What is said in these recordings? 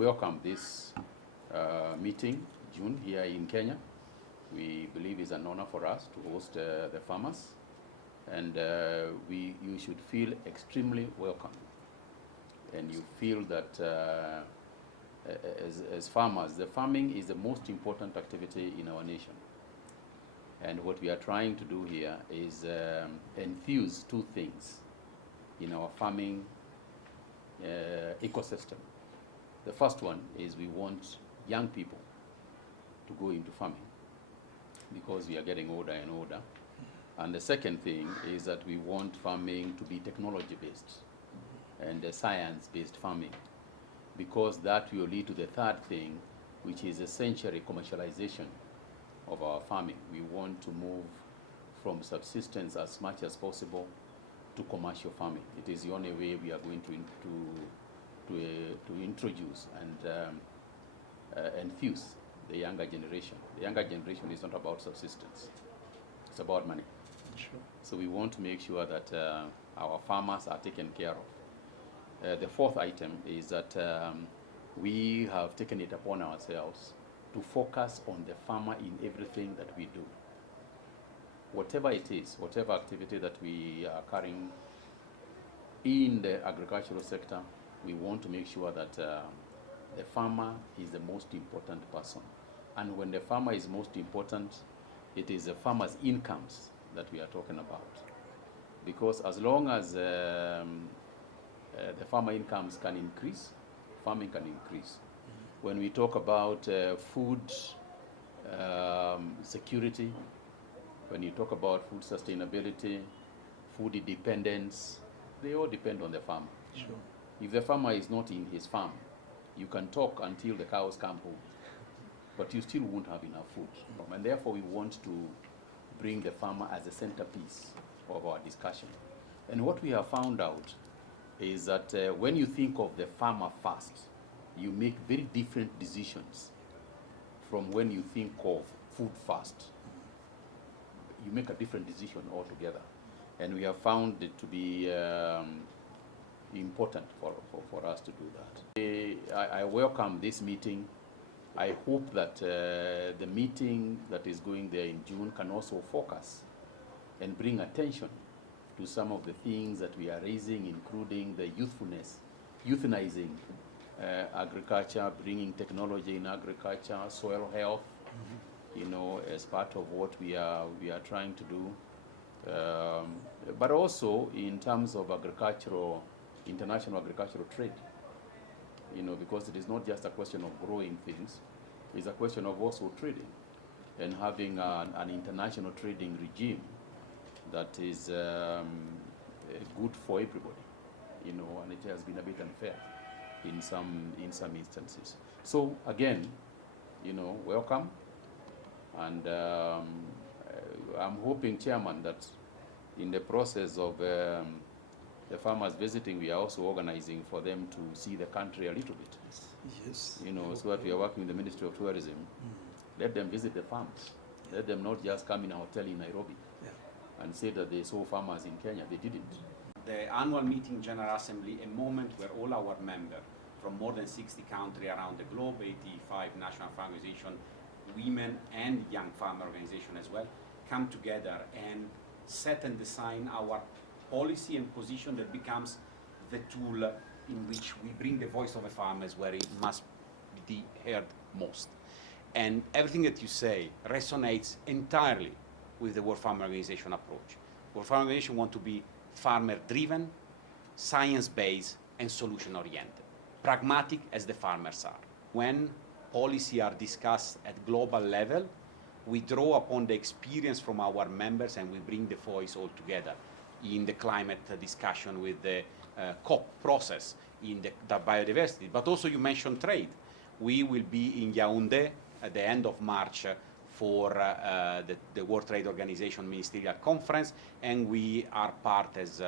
welcome this meeting, June, here in Kenya. We believe it's an honor for us to host the farmers, and you should feel extremely welcome. And you feel that as farmers, the farming is the most important activity in our nation. And what we are trying to do here is infuse two things in our farming ecosystem. The first one is we want young people to go into farming because we are getting older and older. And the second thing is that we want farming to be technology-based and science-based farming, because that will lead to the third thing, which is essentially commercialization of our farming. We want to move from subsistence as much as possible to commercial farming. It is the only way we are going to introduce and infuse the younger generation. The younger generation is not about subsistence, it's about money. Sure. So we want to make sure that our farmers are taken care of. The fourth item is that we have taken it upon ourselves to focus on the farmer in everything that we do. Whatever it is, whatever activity that we are carrying in the agricultural sector, we want to make sure that the farmer is the most important person. And when the farmer is most important, it is the farmer's incomes that we are talking about. Because as long as the farmer incomes can increase, farming can increase. When we talk about food security, when you talk about food sustainability, food independence, they all depend on the farmer. Sure. If the farmer is not in his farm, you can talk until the cows come home, but you still won't have enough food. And therefore we want to bring the farmer as a centerpiece of our discussion. And what we have found out is that when you think of the farmer first, you make very different decisions from when you think of food first. You make a different decision altogether. And we have found it to be important for us to do that. I welcome this meeting. I hope that the meeting that is going there in June can also focus and bring attention to some of the things that we are raising, including the youthanizing agriculture, bringing technology in agriculture, soil health, as part of what we are trying to do. But also in terms of international agricultural trade, because it is not just a question of growing things, it's a question of also trading and having an international trading regime that is good for everybody, and it has been a bit unfair in some instances. So again, welcome, and I'm hoping, Chairman, that in the process of the farmers visiting, we are also organizing for them to see the country a little bit. Yes. So that we are working with the Ministry of Tourism. Let them visit the farms. Let them not just come in a hotel in Nairobi and say that they saw farmers in Kenya. They didn't. The annual meeting, General Assembly, a moment where all our members from more than 60 countries around the globe, 85 national farm organizations, women and young farmer organizations as well, come together and set and design our policy and position that becomes the tool in which we bring the voice of the farmers where it must be heard most. And everything that you say resonates entirely with the World Farmer Organization approach. World Farmer Organization want to be farmer-driven, science-based, and solution-oriented, pragmatic as the farmers are. When policy are discussed at global level, we draw upon the experience from our members and we bring the voice all together in the climate discussion with the COP process, in the biodiversity. But also you mentioned trade. We will be in Yaoundé at the end of March for the World Trade Organization Ministerial Conference, and we are part as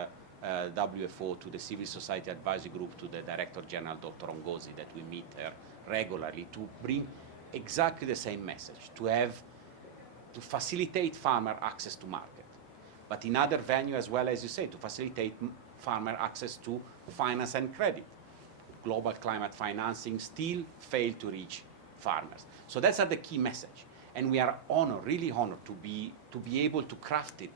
WFO to the Civil Society Advisory Group to the Director General, Dr. Ngozi, that we meet her regularly to bring exactly the same message, to facilitate farmer access to market. But in other venues as well, as you say, to facilitate farmer access to finance and credit. global climate financing still fail to reach farmers. So that's the key message. And we are honored, really honored, to be able to craft it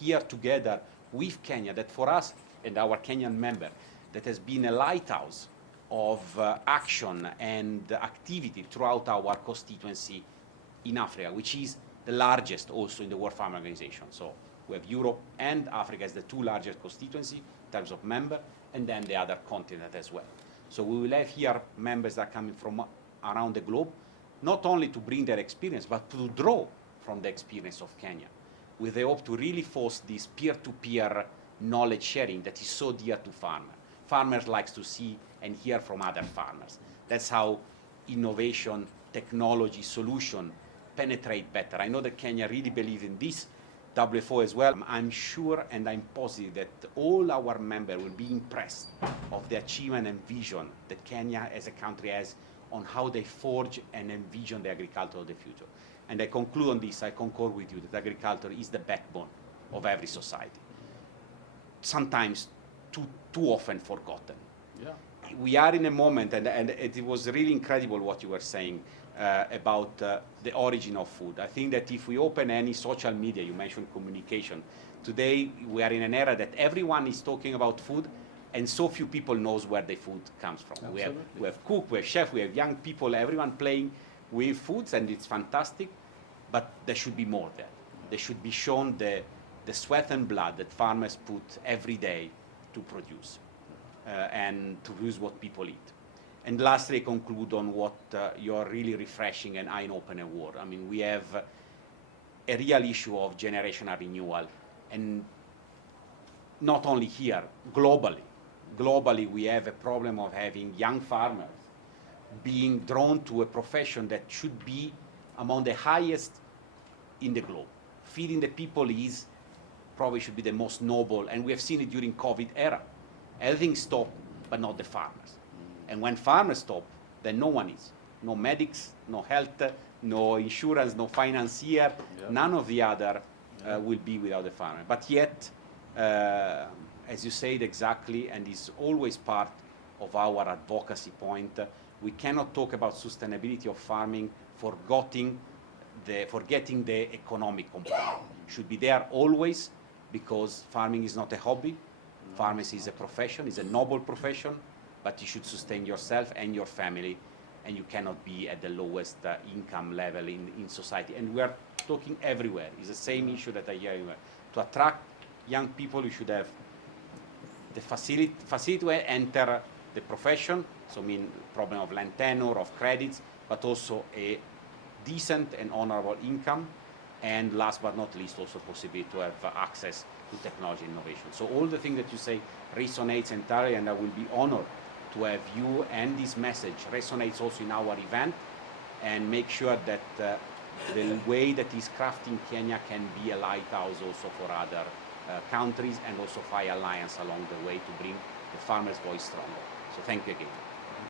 here together with Kenya, that for us and our Kenyan member, that has been a lighthouse of action and activity throughout our constituency in Africa, which is the largest also in the World Farm Organization. So we have Europe and Africa as the two largest constituency in terms of member, and then the other continent as well. So we will have here members that are coming from around the globe, not only to bring their experience, but to draw from the experience of Kenya, with the hope to really foster this peer-to-peer knowledge sharing that is so dear to farmers. Farmers like to see and hear from other farmers. That's how innovation, technology, solution penetrate better. I know that Kenya really believes in this, WFO as well. I'm sure and I'm positive that all our members will be impressed of the achievement and vision that Kenya as a country has on how they forge and envision the agriculture of the future. And I conclude on this, I concur with you that agriculture is the backbone of every society. Sometimes too often forgotten. Yeah. We are in a moment, and it was really incredible what you were saying about the origin of food. I think that if we open any social media, you mentioned communication, today we are in an era that everyone is talking about food, and so few people knows where the food comes from. Absolutely. We have cook, we have chef, we have young people, everyone playing with foods, and it's fantastic, but there should be more there. There should be shown the sweat and blood that farmers put every day to produce and to produce what people eat. And lastly, I conclude on what you're really refreshing and eye-opening word. I mean, we have a real issue of generational renewal, and not only here, globally. Globally, we have a problem of having young farmers being drawn to a profession that should be among the highest in the globe. Feeding the people is probably should be the most noble, and we have seen it during COVID era. Everything stopped, but not the farmers. And when farmers stop, then no one is. No medics, no health, no insurance, no financier, none of the other will be without the farmer. But yet, as you said exactly, and is always part of our advocacy point, we cannot talk about sustainability of farming forgetting the economic component. Should be there always, because farming is not a hobby. Farming is a profession, is a noble profession, but you should sustain yourself and your family, and you cannot be at the lowest income level in society. And we are talking everywhere. It's the same issue that I hear everywhere. To attract young people, you should have the facility to enter the profession, so I mean problem of land tenure, of credits, but also a decent and honorable income, and last but not least, also possibility to have access to technology and innovation. So all the things that you say resonates entirely, and I will be honored to have you and this message resonates also in our event, and make sure that the way that is crafting Kenya can be a lighthouse also for other countries, and also find alliance along the way to bring the farmers' voice stronger. So thank you again.